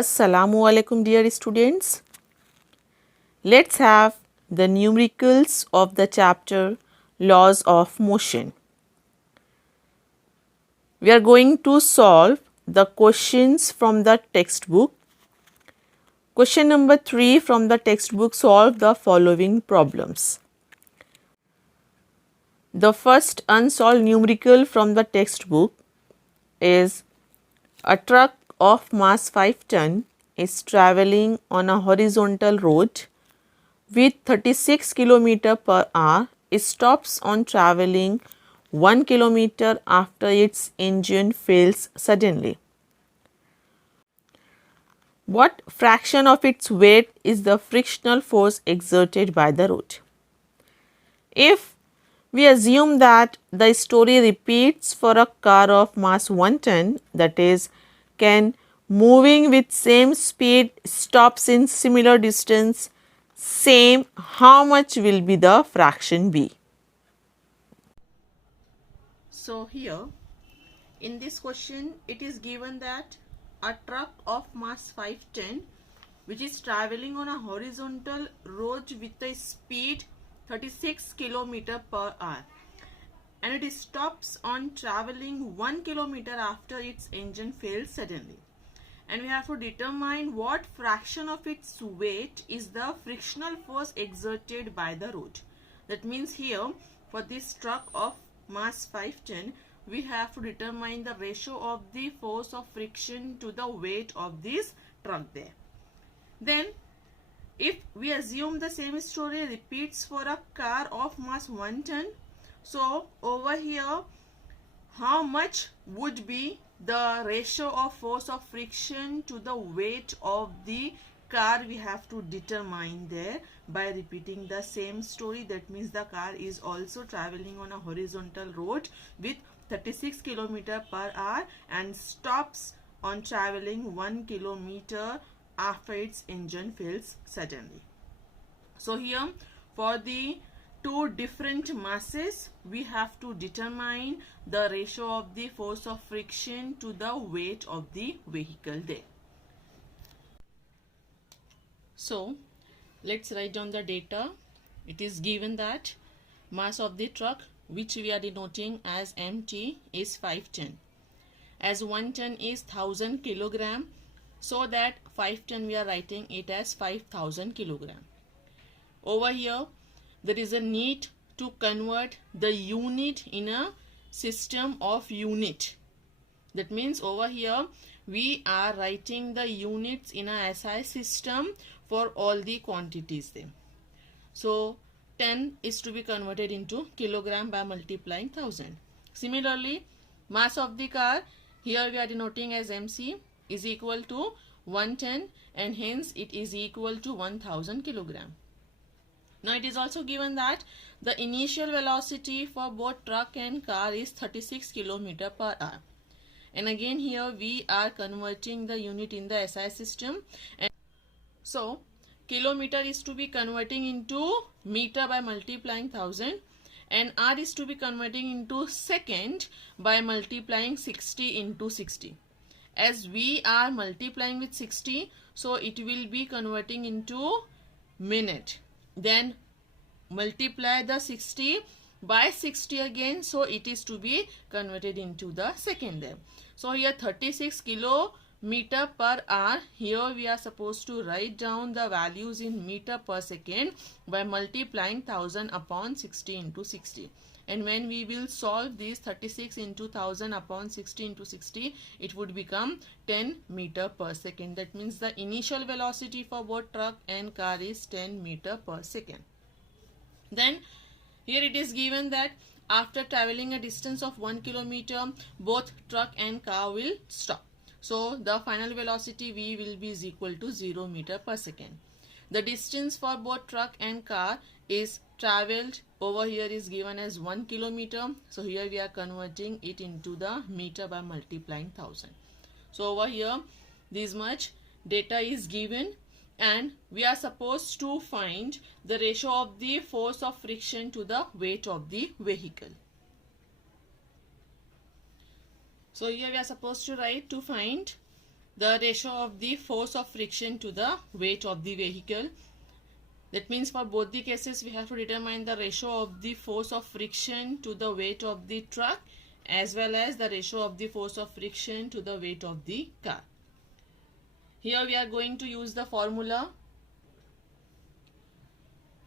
Assalamu alaikum dear students. Let's have the numericals of the chapter Laws of Motion. We are going to solve the questions from the textbook. Question number 3 from the textbook, solve the following problems. The first unsolved numerical from the textbook is a truck of mass 5 ton is traveling on a horizontal road with 36 km per hour. It stops on traveling 1 km after its engine fails suddenly. What fraction of its weight is the frictional force exerted by the road? If we assume that the story repeats for a car of mass 1 ton, that is, can moving with same speed stops in similar distance, same, how much will be the fraction be? So here in this question it is given that a truck of mass 5 ton which is traveling on a horizontal road with a speed 36 km per hour and it stops on traveling 1 km after its engine fails suddenly. And we have to determine what fraction of its weight is the frictional force exerted by the road. That means here for this truck of mass 5 ton, we have to determine the ratio of the force of friction to the weight of this truck there. Then if we assume the same story repeats for a car of mass 1 ton, so over here how much would be the ratio of force of friction to the weight of the car, we have to determine there by repeating the same story. That means the car is also traveling on a horizontal road with 36 km per hour and stops on traveling 1 km after its engine fails suddenly. So here for the two different masses, we have to determine the ratio of the force of friction to the weight of the vehicle there. So let's write down the data. It is given that mass of the truck, which we are denoting as MT, is 5 ton. As 1 ton is 1000 kilogram, so that 5 ton we are writing it as 5000 kilogram. Over here there is a need to convert the unit in a system of unit. That means over here we are writing the units in a SI system for all the quantities there. So 10 is to be converted into kilogram by multiplying 1000. Similarly, mass of the car, here we are denoting as MC, is equal to 110 and hence it is equal to 1000 kilogram. Now it is also given that the initial velocity for both truck and car is 36 km per hour. And again here we are converting the unit in the SI system. And so kilometer is to be converting into meter by multiplying 1000 and R is to be converting into second by multiplying 60 into 60. As we are multiplying with 60, so it will be converting into minute. Then multiply the 60 by 60 again, so it is to be converted into the second there. So here 36 kilometer per hour, here we are supposed to write down the values in meter per second by multiplying 1000 upon 60 into 60. And when we will solve these 36 into 1000 upon 60 into 60, it would become 10 meter per second. That means the initial velocity for both truck and car is 10 meter per second. Then here it is given that after traveling a distance of 1 kilometer, both truck and car will stop. So the final velocity V will be is equal to 0 meter per second. The distance for both truck and car is traveled, over here is given as 1 kilometer. So here we are converting it into the meter by multiplying 1000. So over here this much data is given and we are supposed to find the ratio of the force of friction to the weight of the vehicle. So here we are supposed to write to find the ratio of the force of friction to the weight of the vehicle. That means for both the cases we have to determine the ratio of the force of friction to the weight of the truck as well as the ratio of the force of friction to the weight of the car. Here we are going to use the formula.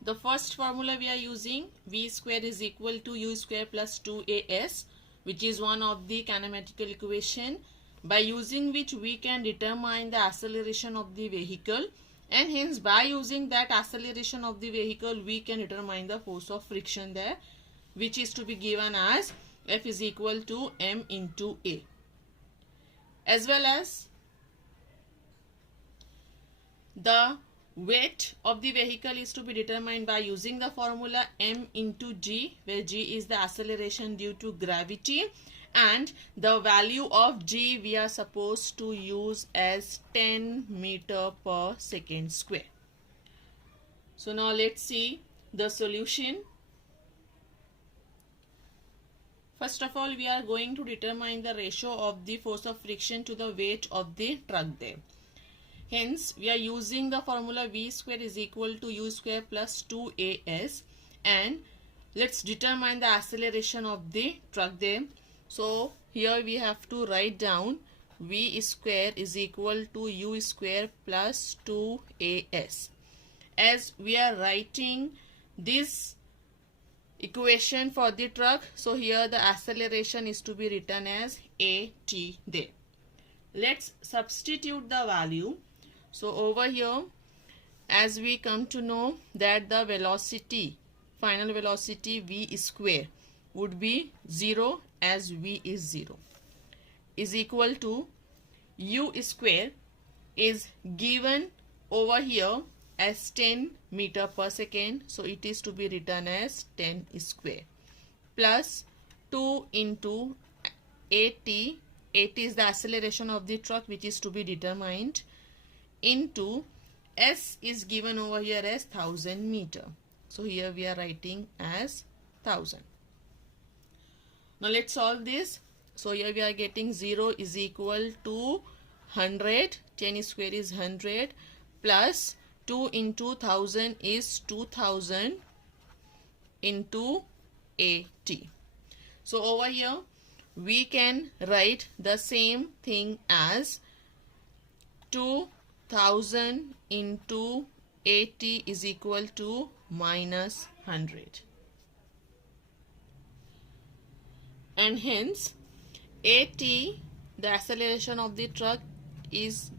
The first formula we are using, V square is equal to U square plus 2AS, which is one of the kinematical equation, by using which we can determine the acceleration of the vehicle, and hence by using that acceleration of the vehicle we can determine the force of friction there, which is to be given as F is equal to M into A. As well as the weight of the vehicle is to be determined by using the formula M into G, where G is the acceleration due to gravity, and the value of G we are supposed to use as 10 meter per second square. So now let's see the solution. First of all, we are going to determine the ratio of the force of friction to the weight of the truck there. Hence, we are using the formula V square is equal to U square plus 2AS, and let's determine the acceleration of the truck there. So, here we have to write down V square is equal to U square plus 2AS. As we are writing this equation for the truck, so here the acceleration is to be written as AT there. Let's substitute the value. So over here, as we come to know that the velocity, final velocity V square would be 0, as V is 0, is equal to U square is given over here as 10 meter per second, so it is to be written as 10 square, plus 2 into AT, AT is the acceleration of the truck which is to be determined, into S is given over here as 1000 meter. So here we are writing as 1000. Now let's solve this. So here we are getting 0 is equal to 100, 10 square is 100, plus 2 into 1000 is 2000 into AT. So over here we can write the same thing as 2000 into AT is equal to minus 100. And hence AT, the acceleration of the truck, is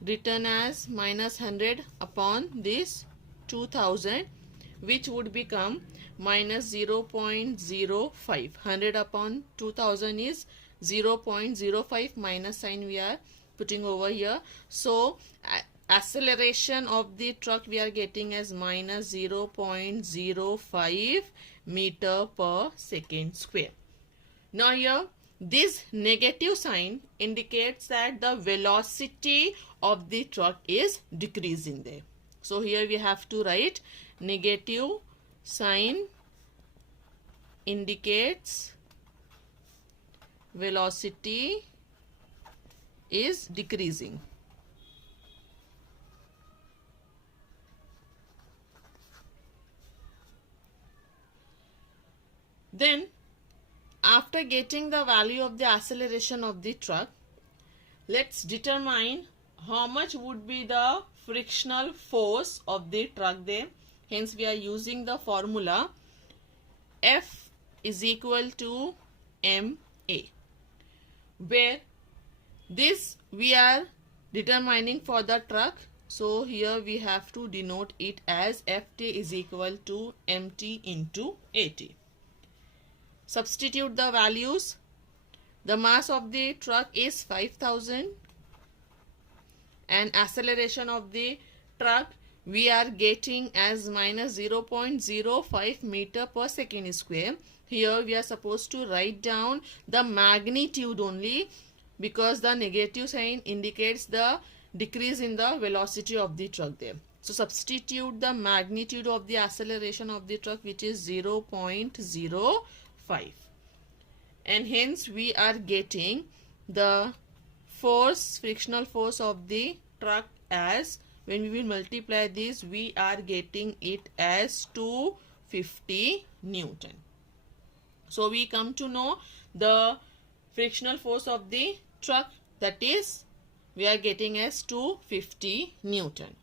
written as minus 100 upon this 2000, which would become minus 0.05. 100 upon 2000 is 0.05, minus sign we are putting over here. So acceleration of the truck we are getting as minus 0.05 meter per second square. Now here this negative sign indicates that the velocity of the truck is decreasing there. So here we have to write negative sign indicates velocity is decreasing. Then after getting the value of the acceleration of the truck, let's determine how much would be the frictional force of the truck there. Hence we are using the formula F is equal to MA, where this we are determining for the truck. So here we have to denote it as Ft is equal to Mt into At. Substitute the values. The mass of the truck is 5000 and acceleration of the truck we are getting as minus 0.05 meter per second square. Here we are supposed to write down the magnitude only, because the negative sign indicates the decrease in the velocity of the truck there. So substitute the magnitude of the acceleration of the truck, which is 0.05, and hence we are getting the frictional force of the truck as, when we will multiply this, we are getting it as 250 Newton. So we come to know the frictional force of the truck, that is we are getting as 250 Newton.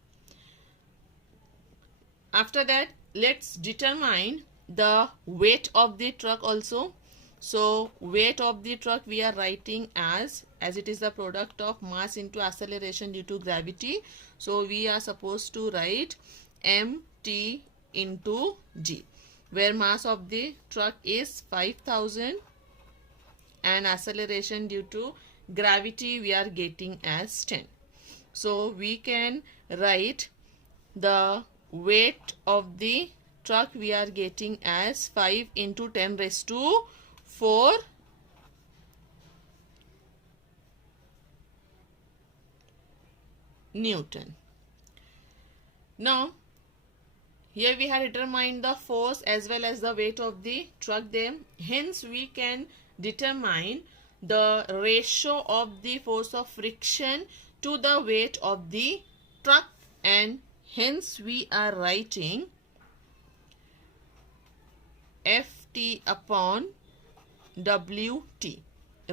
After that, let's determine the weight of the truck also. So weight of the truck we are writing as it is the product of mass into acceleration due to gravity. So we are supposed to write mt into g, where mass of the truck is 5000 and acceleration due to gravity we are getting as 10. So we can write the weight of the truck we are getting as 5 into 10 raised to 4 Newton. Now here we have determined the force as well as the weight of the truck there. Hence we can determine the ratio of the force of friction to the weight of the truck, and hence we are writing Ft upon Wt,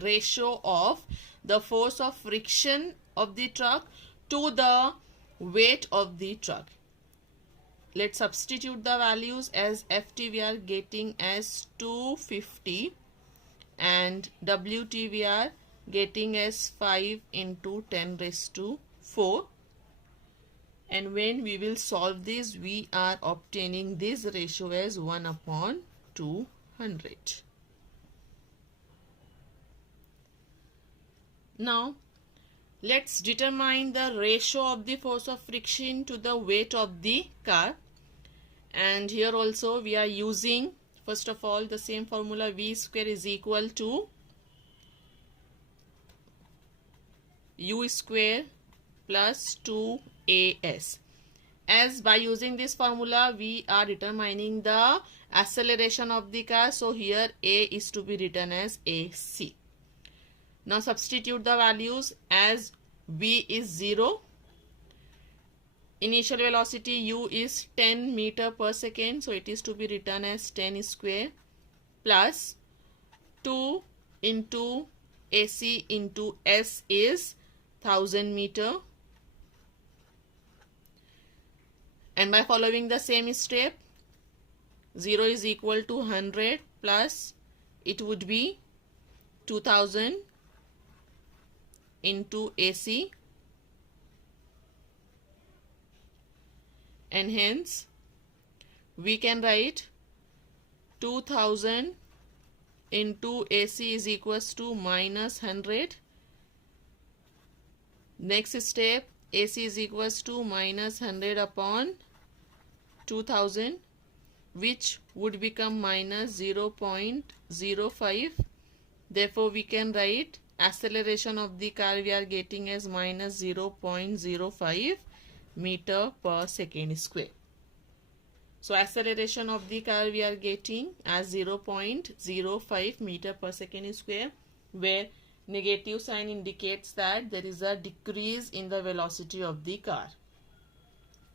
ratio of the force of friction of the truck to the weight of the truck. Let's substitute the values. As Ft we are getting as 250 and Wt we are getting as 5 into 10 raised to 4. And when we will solve this, we are obtaining this ratio as 1 upon 200. Now let's determine the ratio of the force of friction to the weight of the car. And here also we are using, first of all, the same formula, V square is equal to U square plus 2AS. As by using this formula we are determining the acceleration of the car, so here A is to be written as AC. Now substitute the values. As V is 0, initial velocity U is 10 meter per second, so it is to be written as 10 square plus 2 into AC into S is 1000 meter. And by following the same step, 0 is equal to 100 plus it would be 2000 into AC, and hence we can write 2000 into AC is equals to minus 100. Next step, AC is equals to minus 100 upon 2000, which would become minus 0.05. Therefore we can write acceleration of the car we are getting as minus 0.05 meter per second square. So acceleration of the car we are getting as 0.05 meter per second square, where negative sign indicates that there is a decrease in the velocity of the car.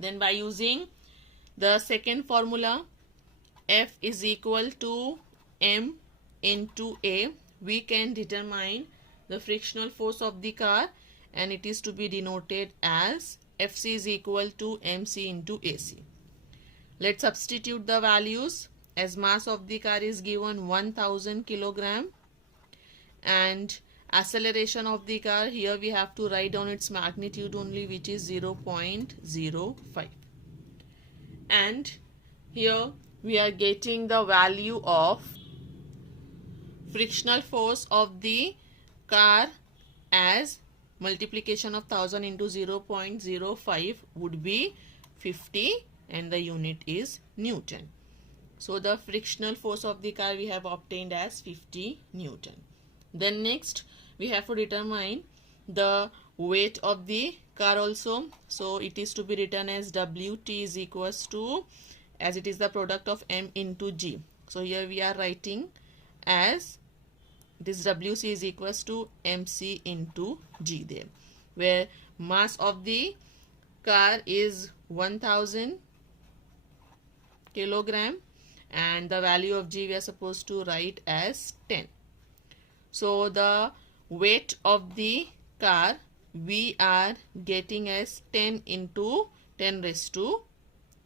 Then by using the second formula, F is equal to M into A, we can determine the frictional force of the car, and it is to be denoted as Fc is equal to Mc into AC. Let's substitute the values. As mass of the car is given 1000 kilogram and acceleration of the car, here we have to write down its magnitude only, which is 0.05. And here we are getting the value of frictional force of the car as multiplication of 1000 into 0.05 would be 50, and the unit is Newton. So the frictional force of the car we have obtained as 50 Newton. Then next we have to determine the weight of the car also. So it is to be written as Wt is equals to, as it is the product of M into G. So here we are writing as It is WC is equals to MC into G there, where mass of the car is 1000 kilogram and the value of G we are supposed to write as 10. So the weight of the car we are getting as 10 into 10 raised to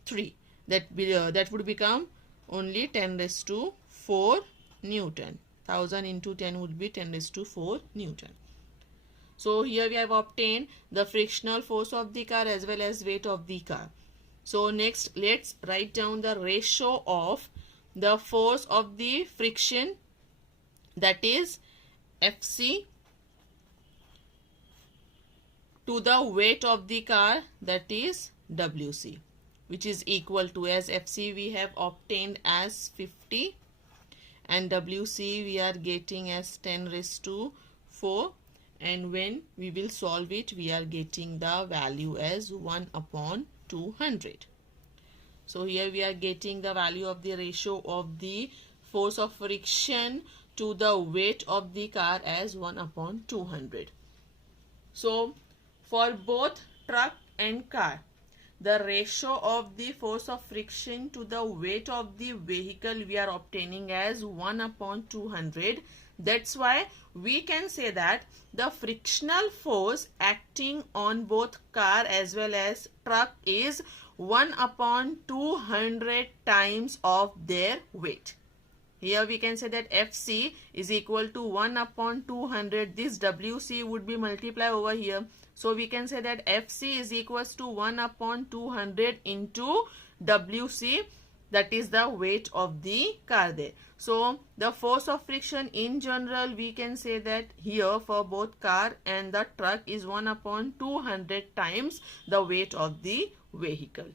3. That would become only 10 raised to 4 Newton. 1000 into 10 would be 10 raised to 4 Newton. So here we have obtained the frictional force of the car as well as weight of the car. So next let's write down the ratio of the force of the friction, that is Fc, to the weight of the car, that is Wc, which is equal to, as Fc we have obtained as 50 and Wc we are getting as 10 raised to 4, and when we will solve it we are getting the value as 1 upon 200. So here we are getting the value of the ratio of the force of friction to the weight of the car as 1 upon 200. So for both truck and car, the ratio of the force of friction to the weight of the vehicle we are obtaining as 1 upon 200. That's why we can say that the frictional force acting on both car as well as truck is 1 upon 200 times of their weight. Here we can say that Fc is equal to 1 upon 200. This Wc would be multiplied over here. So we can say that Fc is equals to 1 upon 200 into Wc, that is the weight of the car there. So the force of friction in general we can say that here for both car and the truck is 1 upon 200 times the weight of the vehicle.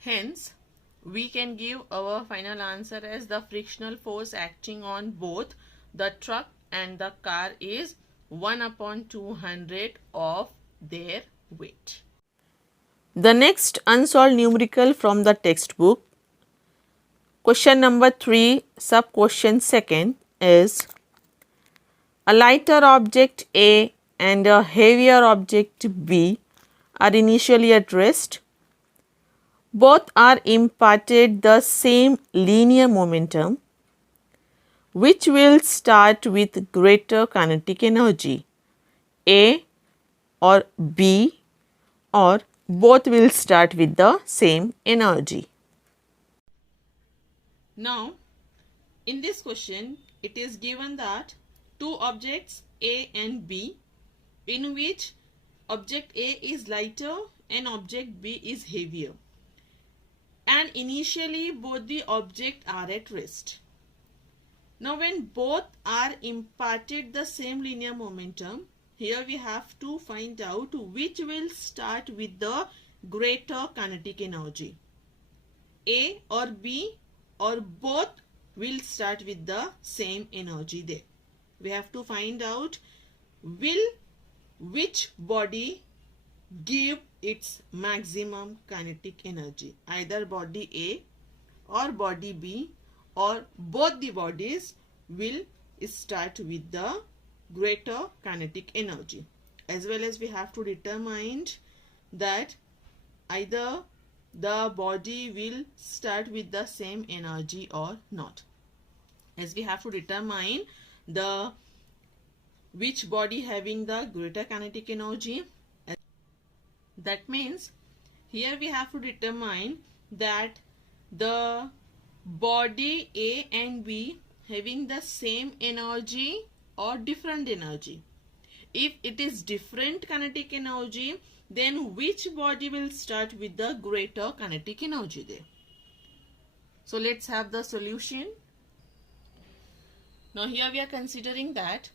Hence, we can give our final answer as the frictional force acting on both the truck and the car is 1 upon 200 of their weight. The next unsolved numerical from the textbook, question number 3, sub question second is: a lighter object A and a heavier object B are initially at rest. Both are imparted the same linear momentum. Which will start with greater kinetic energy? A or B, or both will start with the same energy? Now, in this question, it is given that two objects A and B, in which object A is lighter and object B is heavier, and initially both the objects are at rest. Now when both are imparted the same linear momentum, here we have to find out which will start with the greater kinetic energy. A or B, or both will start with the same energy there. We have to find out which body give its maximum kinetic energy, either body A or body B, or both the bodies will start with the greater kinetic energy. As well as we have to determine that either the body will start with the same energy or not, as we have to determine the which body having the greater kinetic energy. That means here we have to determine that the body A and B having the same energy or different energy. If it is different kinetic energy, then which body will start with the greater kinetic energy there? So let's have the solution. Now here we are considering that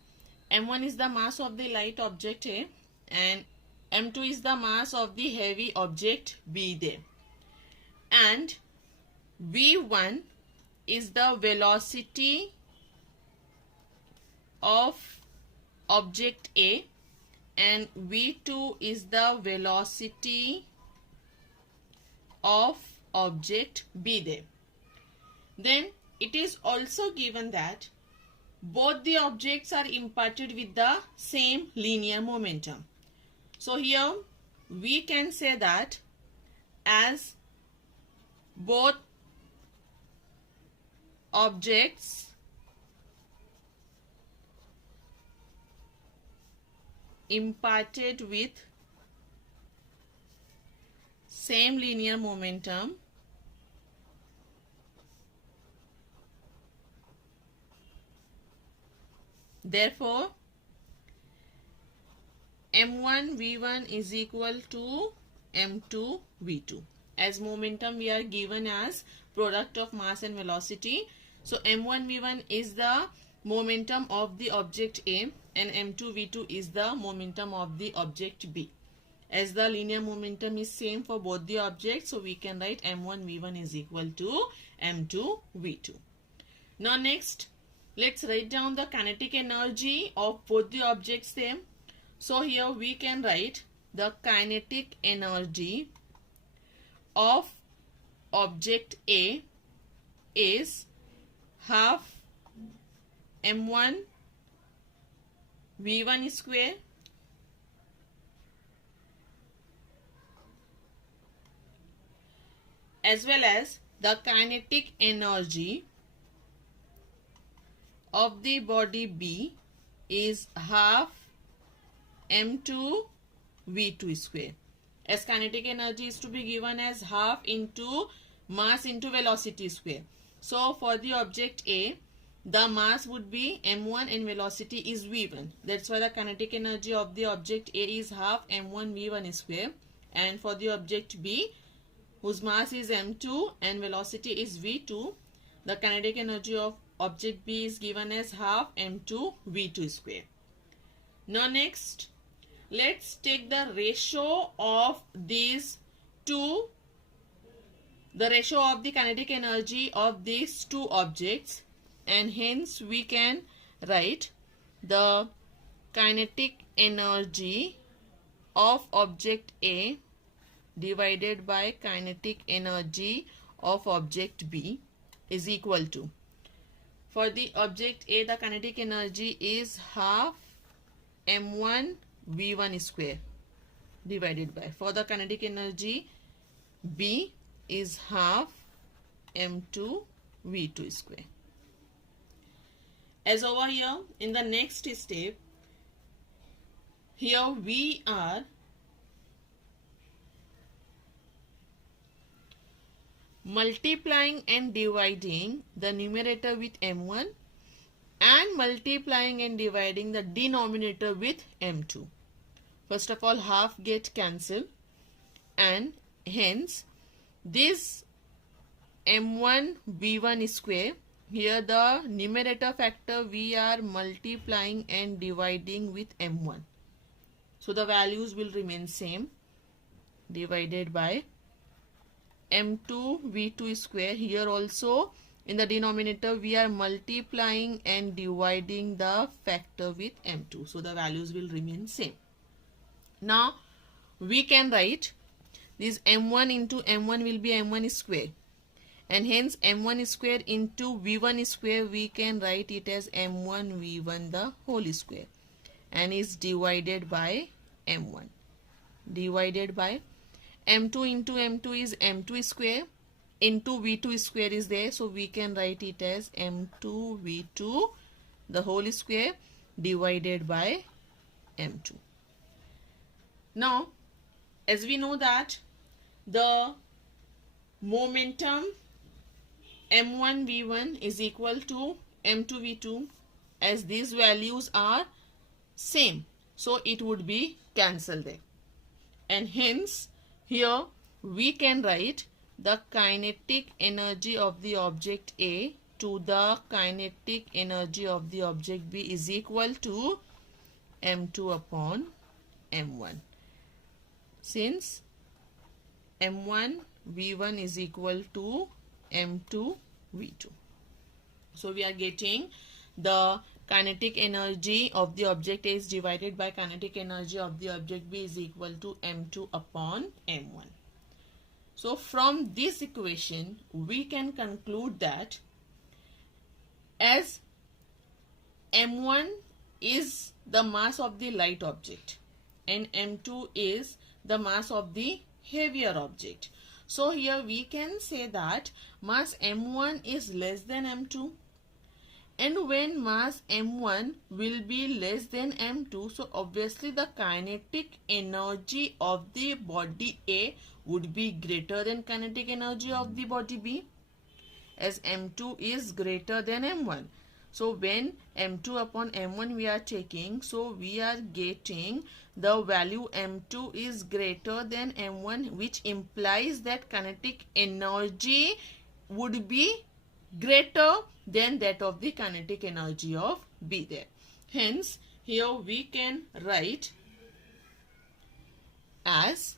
M1 is the mass of the light object A and M2 is the mass of the heavy object B there, and V1 is the velocity of object A and V2 is the velocity of object B there. Then it is also given that both the objects are imparted with the same linear momentum. So here we can say that as both objects imparted with same linear momentum, therefore m1 v1 is equal to m2 v2. As momentum we are given as product of mass and velocity, so m1 v1 is the momentum of the object A and m2 v2 is the momentum of the object B. As the linear momentum is same for both the objects, so we can write m1 v1 is equal to m2 v2. Now next, let's write down the kinetic energy of both the objects there. So here we can write the kinetic energy of object A is half m1 v1 square as well as the kinetic energy of the body B is half m2 v2 square. As kinetic energy is to be given as half into mass into velocity square. So for the object A, the mass would be m1 and velocity is v1. That's why the kinetic energy of the object A is half m1 v1 square. And for the object B, whose mass is m2 and velocity is v2, the kinetic energy of object B is given as half m2 v2 square. Now next, let's take the ratio of these two, the ratio of the kinetic energy of these two objects, and hence we can write the kinetic energy of object A divided by kinetic energy of object B is equal to, for the object A the kinetic energy is half m1 v1 square divided by, for the kinetic energy B is half m2 v2 square. As over here in the next step, here we are multiplying and dividing the numerator with m1 and multiplying and dividing the denominator with m2. First of all, half get cancelled and hence this m1 v1 square, here the numerator factor we are multiplying and dividing with m1. So the values will remain same, divided by m2 v2 square. Here also in the denominator we are multiplying and dividing the factor with m2. So the values will remain same. Now we can write this m1 into m1 will be m1 square, and hence m1 square into v1 square we can write it as m1 v1 the whole square, and is divided by m1 divided by m2 into m2 is m2 square into v2 square is there, so we can write it as m2 v2 the whole square divided by m2. Now as we know that the momentum m1 v1 is equal to m2 v2, as these values are same, so it would be cancelled there, and hence here we can write the kinetic energy of the object A to the kinetic energy of the object B is equal to m2 upon m1, since m1 v1 is equal to m2 v2. So we are getting the kinetic energy of the object A is divided by kinetic energy of the object B is equal to m2 upon m1. So from this equation we can conclude that as m1 is the mass of the light object and m2 is the mass of the heavier object. So here we can say that mass m1 is less than m2, and when mass m1 will be less than m2, so obviously the kinetic energy of the body A would be greater than kinetic energy of the body B, as m2 is greater than m1. So when m2 upon m1 we are taking, so we are getting the value m2 is greater than m1, which implies that kinetic energy would be greater than that of the kinetic energy of B there. Hence, here we can write as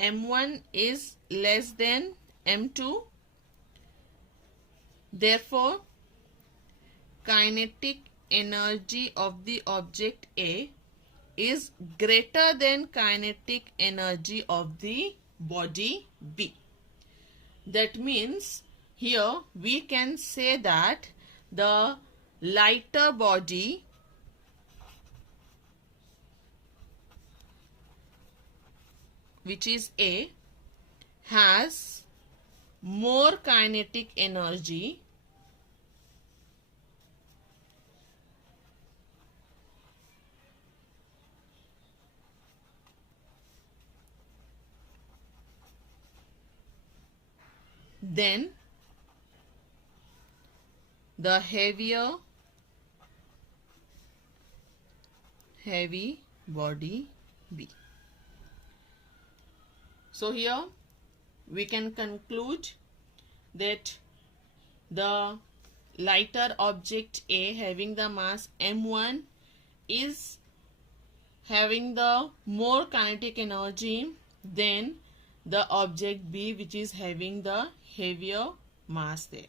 m1 is less than m2. Therefore, kinetic energy of the object A is greater than kinetic energy of the body B. That means here we can say that the lighter body which is A has more kinetic energy than the heavy body B. So here we can conclude that the lighter object A having the mass m1 is having the more kinetic energy than the object B, which is having the heavier mass there.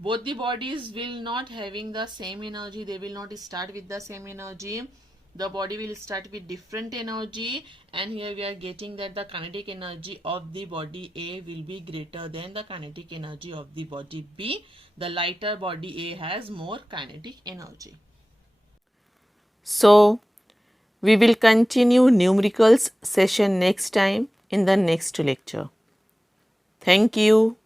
Both the bodies will not having the same energy. They will not start with the same energy. The body will start with different energy, and here we are getting that the kinetic energy of the body A will be greater than the kinetic energy of the body B. The lighter body A has more kinetic energy. So we will continue numericals session next time in the next lecture. Thank you.